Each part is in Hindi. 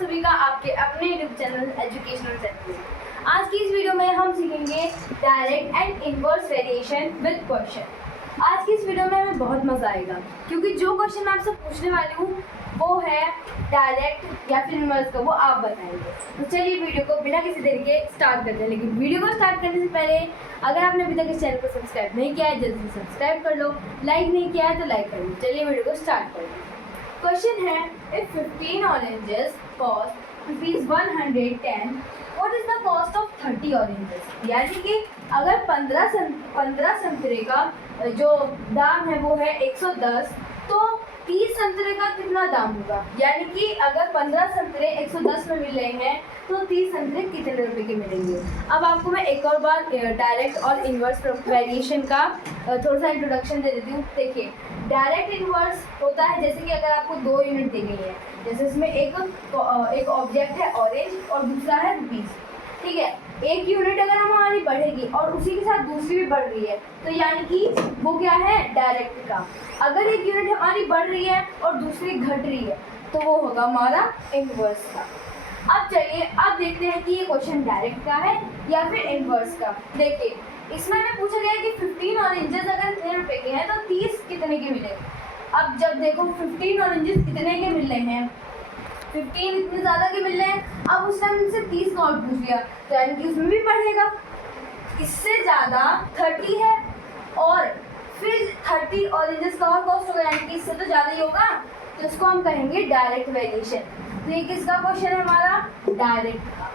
सभी का आपके अपने यूट्यूब चैनल एजुकेशनल चैनल। आज की इस वीडियो में हम सीखेंगे direct and inverse variation with question. आज की इस वीडियो में हमें बहुत मज़ा आएगा क्योंकि जो क्वेश्चन मैं आपसे पूछने वाली हूँ वो है डायरेक्ट या फिर इनवर्स का, वो आप बताएंगे। तो चलिए वीडियो को बिना किसी देरी के स्टार्ट करते हैं। लेकिन वीडियो को स्टार्ट करने से पहले अगर आपने अभी तक इस चैनल को सब्सक्राइब नहीं किया है जल्दी से सब्सक्राइब कर लो, लाइक नहीं किया है तो लाइक कर लो। चलिए वीडियो को स्टार्ट करते हैं। क्वेश्चन है, if 15 oranges cost rupees 110, what is the cost of 30 oranges? यानी कि अगर 15 संतरे का जो दाम है वो है 110, तो 30 संतरे का कितना दाम होगा? यानी कि अगर 15 संतरे 110 में मिल रहे हैं तो 30 संतरे कितने रुपए के मिलेंगे? अब आपको मैं एक और बार डायरेक्ट और इनवर्स वेरिएशन का थोड़ा सा इंट्रोडक्शन दे देती हूँ। देखिए, डायरेक्ट इनवर्स होता है जैसे कि अगर आपको दो यूनिट दी गई है, जैसे इसमें एक ऑब्जेक्ट है ऑरेंज और दूसरा है रुपीज़, ठीक है। एक यूनिट अगर हमारी बढ़ेगी और उसी के साथ दूसरी भी बढ़ रही है तो यानी कि वो क्या है? डायरेक्ट का। अगर एक यूनिट हमारी बढ़ रही है और दूसरी घट रही है तो वो होगा हमारा इनवर्स का। अब चलिए अब देखते हैं कि ये क्वेश्चन डायरेक्ट का है या फिर इनवर्स का। देखिए, इसमें हमें पूछा गया है कि 15 ऑरेंजेस अगर इतने रुपए के हैं तो 30 कितने के मिले। अब जब देखो 15 ऑरेंजेस कितने के मिल रहे हैं, 15 इतने ज़्यादा के मिल रहे हैं। अब उस टाइम से 30 का और पूछ लिया तो यानी कि उसमें भी बढ़ेगा। इससे ज़्यादा 30 है और फिर 30 ऑरेंजेस का और कॉस्ट होगा, यानी कि इससे तो ज़्यादा ही होगा, तो इसको हम कहेंगे डायरेक्ट वेरिएशन। तो ये किसका क्वेश्चन है? हमारा डायरेक्ट का।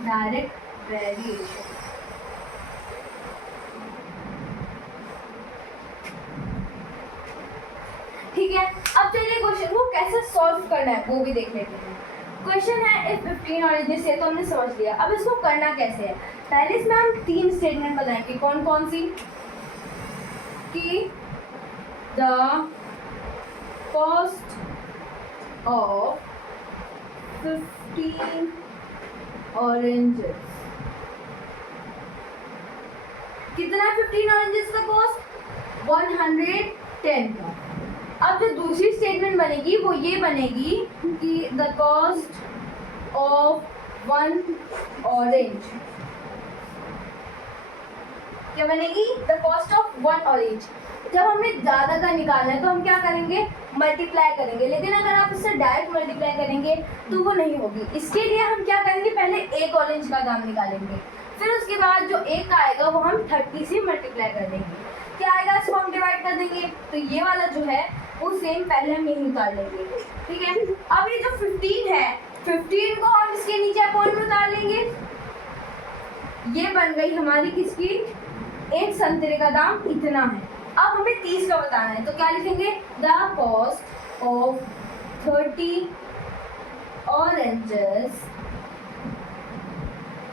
Direct variation. ठीक है, अब चलिए क्वेश्चन को कैसे सॉल्व करना है वो भी देख लेते हैं। क्वेश्चन है इफ 15 ऑरेंजेस है, तो हमने समझ लिया। अब इसको करना कैसे है? पहले इसमें हम 3 स्टेटमेंट बताएंगे। कौन कौन सी? कि द कॉस्ट ऑफ 15 ऑरेंजेस, कितना है 15 ऑरेंजेस का कॉस्ट? 110 का। अब जो दूसरी स्टेटमेंट बनेगी वो ये बनेगी कि द कॉस्ट ऑफ 1 ऑरेंज, क्या बनेगी? The cost of 1 orange. जब हमें ज़्यादा का निकालना है तो हम क्या करेंगे? मल्टीप्लाई करेंगे। लेकिन अगर आप इससे डायरेक्ट मल्टीप्लाई करेंगे तो वो नहीं होगी। इसके लिए हम क्या करेंगे? पहले एक ऑरेंज का दाम निकालेंगे, फिर उसके बाद जो एक का आएगा वो हम 30 से मल्टीप्लाई कर देंगे। क्या आएगा? इसको हम डिवाइड कर देंगे, तो ये वाला जो है वो सेम पहले हम यही निकाल लेंगे, ठीक है। अब ये जो 15 है, 15 को हम इसके नीचे अपॉइंट में उतार लेंगे। ये बन गई हमारी किसकी? एक संतरे का दाम इतना है। अब हमें 30 का बताना है, तो क्या लिखेंगे? The cost of 30 oranges.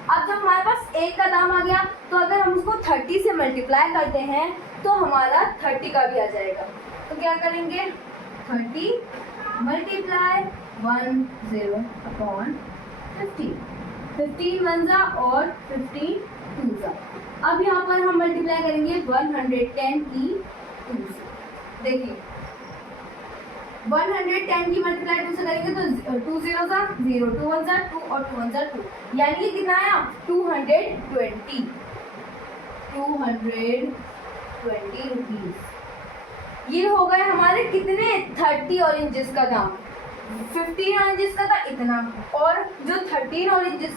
अब जब हमारे पास एक का दाम आ गया तो अगर हम उसको 30 से मल्टीप्लाई करते हैं तो हमारा 30 का भी आ जाएगा। तो क्या करेंगे? 30 मल्टीप्लाई 10 अपॉन 15, 15 वन जा और 15 टू जा। अब यहाँ पर हम मल्टीप्लाई करेंगे 110 की 2 से। देखिए 110 की मल्टीप्लाई 2 से करेंगे तो 2 0 जा 0, 2 1 जा 2 और 2 1 जा 2, यानी कि कितना आया? 220 रुपीज़। ये हो गए हमारे कितने? 30 ऑरेंजेस का दाम। 15 ऑरेंजेस का था इतना, और जो 30 ऑरेंजेस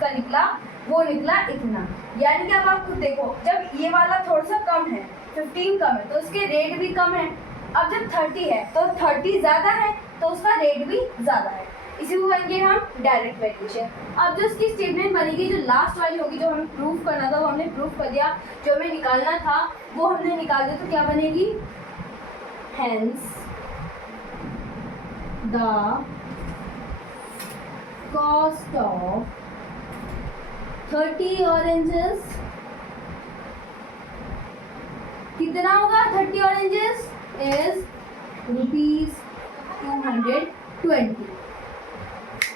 का निकला वो निकला इतना। यानी कि अब आप खुद देखो, जब ये वाला थोड़ा सा कम है, 15 कम है तो उसके रेट भी कम है। अब जब 30 है तो 30 ज़्यादा है तो उसका रेट भी ज़्यादा है। इसी को कहेंगे हम डायरेक्ट वेरिएशन। अब जो उसकी स्टेटमेंट बनेगी, जो लास्ट वाली होगी, जो हमें प्रूफ करना था वो हमने प्रूफ कर दिया, जो हमें निकालना था वो हमने निकाल दिया, तो क्या बनेगी? Hence the cost of 30 oranges कितना होगा? 30 ऑरेंजेस इज ₹220।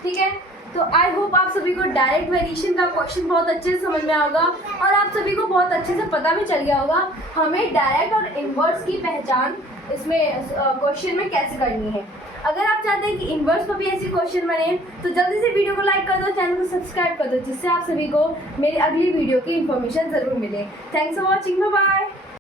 ठीक है, तो आई होप आप सभी को डायरेक्ट वेरिएशन का क्वेश्चन बहुत अच्छे से समझ में आएगा और आप सभी को बहुत अच्छे से पता भी चल गया होगा हमें डायरेक्ट और इन्वर्स की पहचान इसमें क्वेश्चन में कैसे करनी है। अगर आप चाहते हैं कि इन्वर्स पर भी ऐसे क्वेश्चन बने तो जल्दी से वीडियो को लाइक कर दो, चैनल को सब्सक्राइब कर दो, जिससे आप सभी को मेरी अगली वीडियो की इन्फॉर्मेशन ज़रूर मिले। Thanks for watching, bye bye.